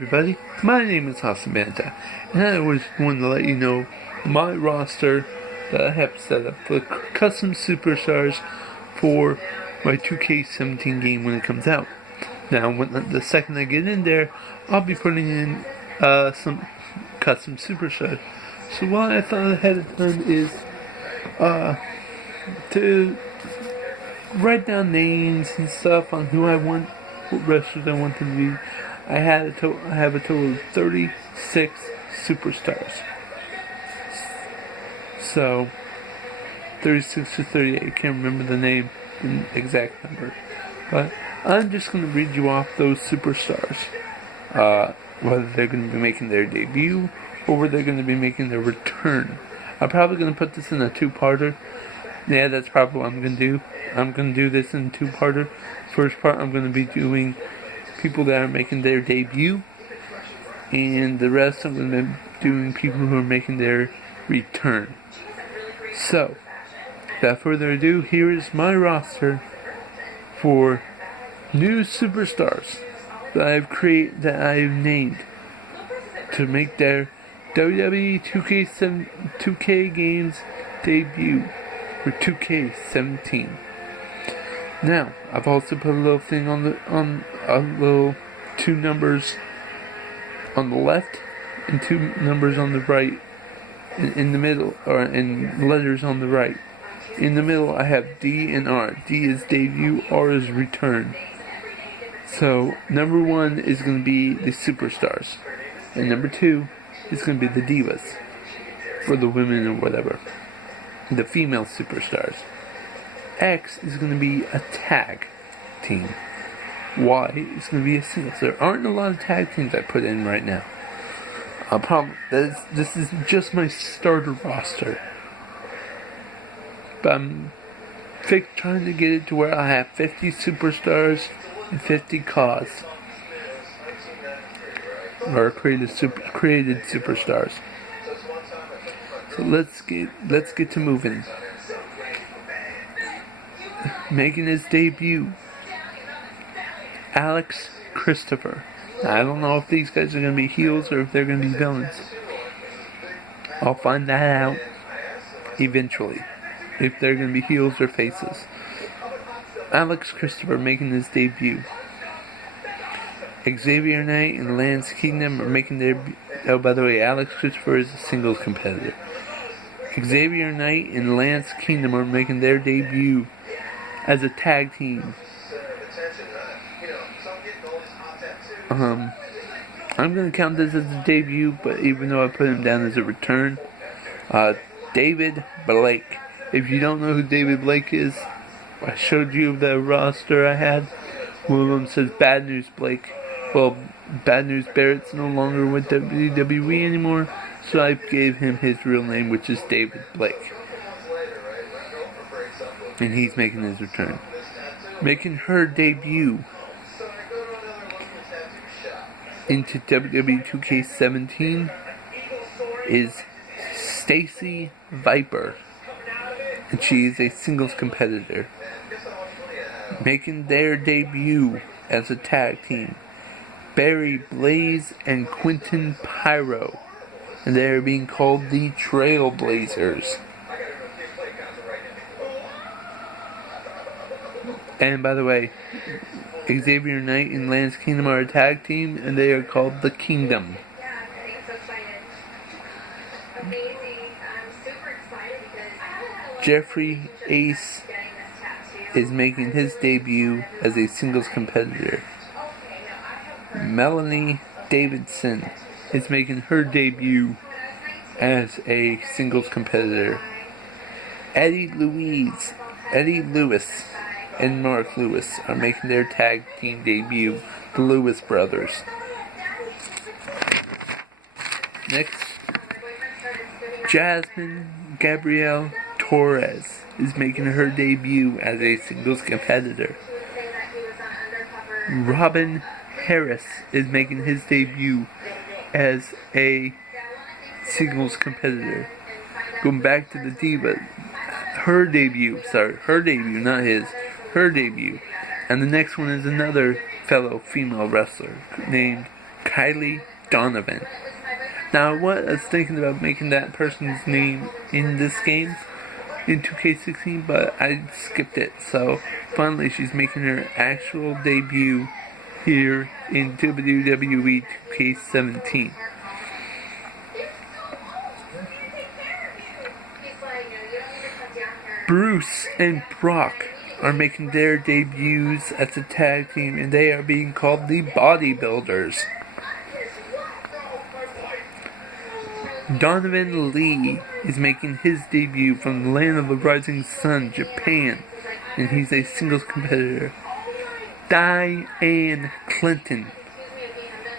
Everybody, my name is Banta, and I was wanted to let you know my roster that I have set up for custom superstars for my 2K17 game when it comes out. Now, the second I get in there, I'll be putting in some custom superstars. So what I thought ahead of time is to write down names and stuff on who I want, what wrestlers I want them to be. I have a total of 36 superstars. So, 36 or 38, I can't remember the exact number. But I'm just going to read you off those superstars. Whether they're going to be making their debut or whether they're going to be making their return. I'm probably going to put this in a two-parter. Yeah, that's probably what I'm going to do. I'm going to do this in a two-parter. First part, I'm going to be doing people that are making their debut, and the rest I'm going to be doing people who are making their return. So, without further ado, here is my roster for new superstars that I've named to make their WWE 2K games debut for 2K17. Now, I've also put a little thing on a little 2 numbers on the left and 2 numbers on the right, in the middle, or in letters on the right. In the middle, I have D and R. D is debut, R is return. So, number 1 is going to be the superstars, and number 2 is going to be the divas, for the women or whatever, the female superstars. X is going to be a tag team. Y is going to be a singles. There aren't a lot of tag teams I put in right now. This is just my starter roster. But I'm trying to get it to where I have 50 superstars and 50 CAWs. Or created superstars. So let's get to moving. Making his debut, Alex Christopher. I don't know if these guys are going to be heels or if they're going to be villains. I'll find that out eventually, if they're going to be heels or faces. Alex Christopher making his debut. Xavier Knight and Lance Kingdom are making their... Oh, by the way, Alex Christopher is a singles competitor. Xavier Knight and Lance Kingdom are making their debut as a tag team. I'm going to count this as a debut, but even though I put him down as a return. David Blake. If you don't know who David Blake is, I showed you the roster I had. One of them says Bad News Blake. Well, Bad News Barrett's no longer with WWE anymore, so I gave him his real name, which is David Blake. And he's making his return. Making her debut into WWE 2K17 is Stacy Viper, and she is a singles competitor. Making their debut as a tag team, Barry Blaze and Quentin Pyro, and they are being called the Trailblazers. And by the way, Xavier Knight and Lance Kingdom are a tag team, and they are called the Kingdom. Jeffrey Ace is making his debut as a singles competitor. Melanie Davidson is making her debut as a singles competitor. Eddie Lewis and Mark Lewis are making their tag team debut, the Lewis brothers. Next, Jasmine Gabrielle Torres is making her debut as a singles competitor. Robin Harris is making his debut as a singles competitor. Going back to the Diva, her debut, not his. Her debut. And the next one is another fellow female wrestler named Kylie Donovan. Now, what I was thinking about making that person's name in this game, in 2K16, but I skipped it. So, finally, she's making her actual debut here in WWE 2K17. Bruce and Brock are making their debuts as a tag team, and they are being called the Bodybuilders. Donovan Lee is making his debut from the land of the rising sun, Japan, and he's a singles competitor. Diane Clinton.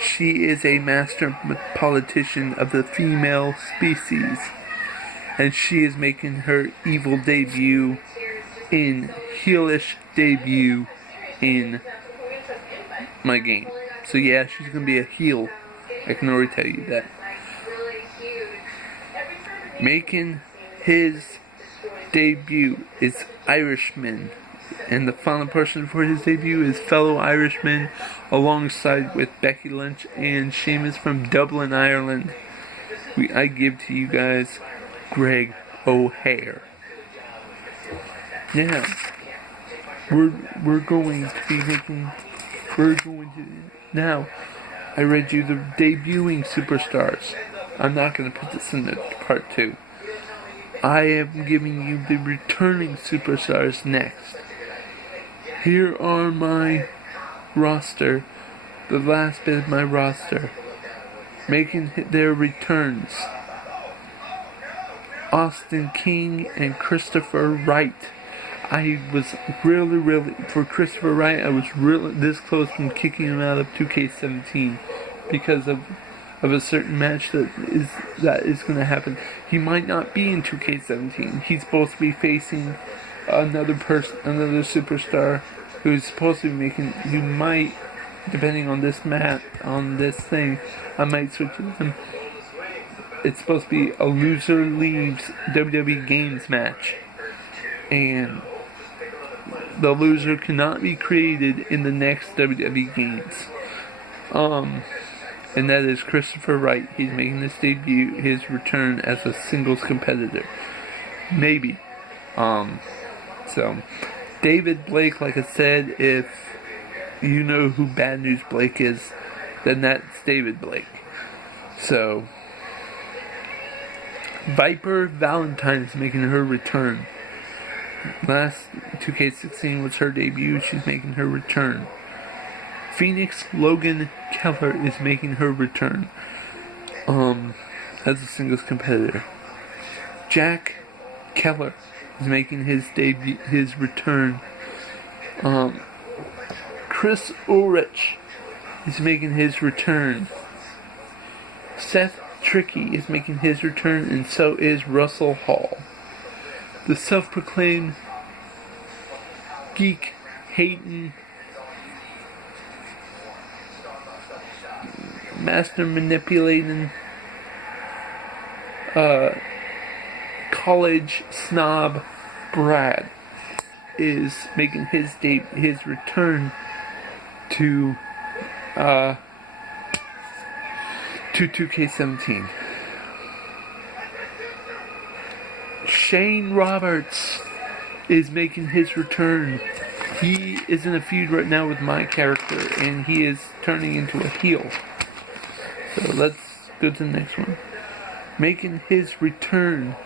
She is a master politician of the female species, and she is making her evil debut heelish debut in my game. So yeah, she's gonna be a heel. I can already tell you that. Making his debut is Irishman, and the final person for his debut is fellow Irishman, alongside with Becky Lynch and Sheamus from Dublin, Ireland. I give to you guys Greg O'Hare. Yeah, we're going to now. I read you the debuting superstars. I'm not going to put this in the part 2. I am giving you the returning superstars next. Here are my roster, the last bit of my roster, making their returns. Austin King and Christopher Wright. I was really, for Christopher Wright, I was really this close from kicking him out of 2K17 because of a certain match that is going to happen. He might not be in 2K17. He's supposed to be facing another superstar who's supposed to be making. You might, depending on this thing, I might switch to him. It's supposed to be a loser leaves WWE Games match, and the loser cannot be created in the next WWE Games. And that is Christopher Wright. He's making his debut, his return as a singles competitor. Maybe. So, David Blake, like I said, if you know who Bad News Blake is, then that's David Blake. So, Viper Valentine is making her return. Last 2K16 was her debut. She's making her return. Phoenix Logan Keller is making her return as a singles competitor. Jack Keller is making his debut, his return. Chris Ulrich is making his return. Seth Tricky is making his return, and so is Russell Hall. The self-proclaimed geek hating, master manipulating, college snob Brad is making his return to 2K17. Shane Roberts is making his return. He is in a feud right now with my character, and he is turning into a heel. So let's go to the next one. Making his return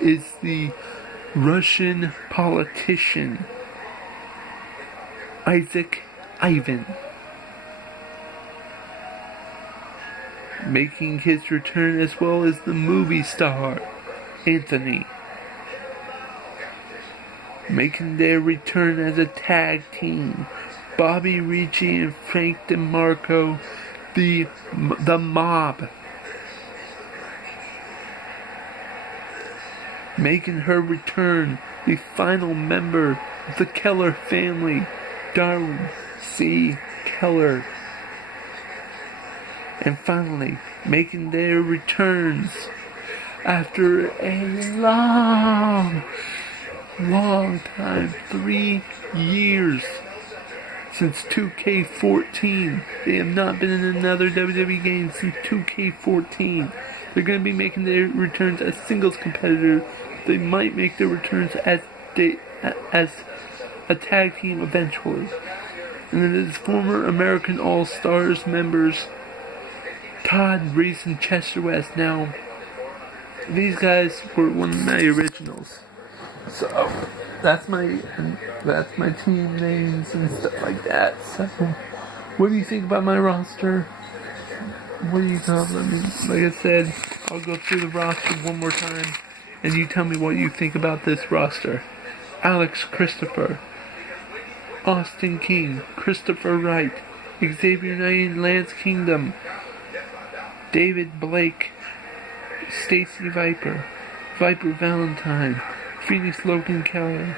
is the Russian politician Isaac Ivan. Making his return as well as the movie star Anthony. Making their return as a tag team, Bobby Ricci and Frank DeMarco, the Mob. Making her return, the final member of the Keller family, Darwin C. Keller. And finally, making their returns after a long time, 3 years since 2K14. They have not been in another WWE game since 2K14. They're going to be making their returns as singles competitors. They might make their returns as a tag team eventually. And it is former American All-Stars members Todd, Reese, and Chester West. Now, these guys were one of my originals. So that's my team names and stuff like that. So what do you think about my roster? What do you call them? Like I said, I'll go through the roster one more time and you tell me what you think about this roster. Alex Christopher, Austin King, Christopher Wright, Xavier Knight and Lance Kingdom, David Blake, Stacy Viper, Viper Valentine, Phoenix Logan Keller,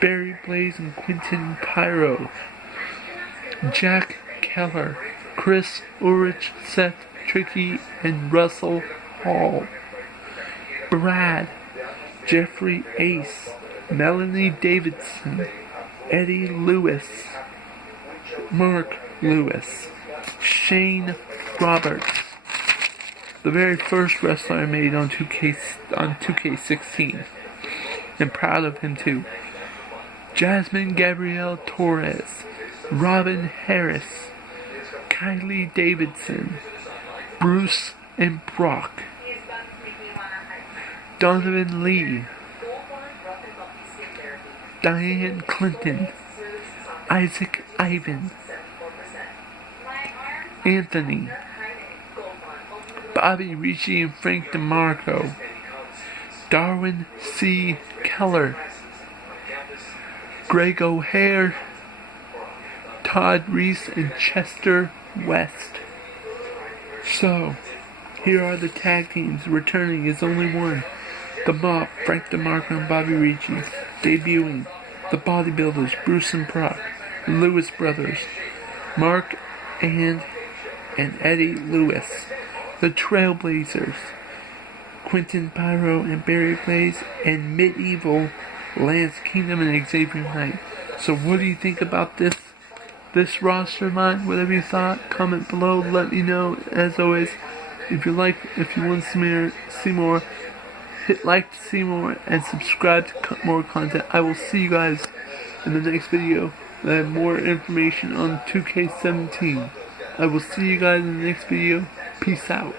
Barry Blaze and Quinton Pyro, Jack Keller, Chris Ulrich, Seth Tricky, and Russell Hall, Brad, Jeffrey Ace, Melanie Davidson, Eddie Lewis, Mark Lewis, Shane Roberts, the very first wrestler I made on 2K16. I'm proud of him too. Jasmine Gabrielle Torres, Robin Harris, Kylie Davidson, Bruce and Brock, Donovan Lee, Diane Clinton, Isaac Ivan, Anthony, Bobby Ricci and Frank DeMarco, Darwin C. Keller, Greg O'Hare, Todd Reese, and Chester West. So, here are the tag teams. Returning is only one. The Mob, Frank DeMarco and Bobby Ricci. Debuting, the Bodybuilders, Bruce and Brock, the Lewis Brothers, Mark and Eddie Lewis. The Trailblazers, Quinton Pyro and Barry Blaze, and Medieval, Lance Kingdom and Xavier Knight. So what do you think about this roster of mine? Whatever you thought, comment below, let me know. As always, if you want to see more, hit like to see more, and subscribe to more content. I will see you guys in the next video. I have more information on 2K17. I will see you guys in the next video. Peace out.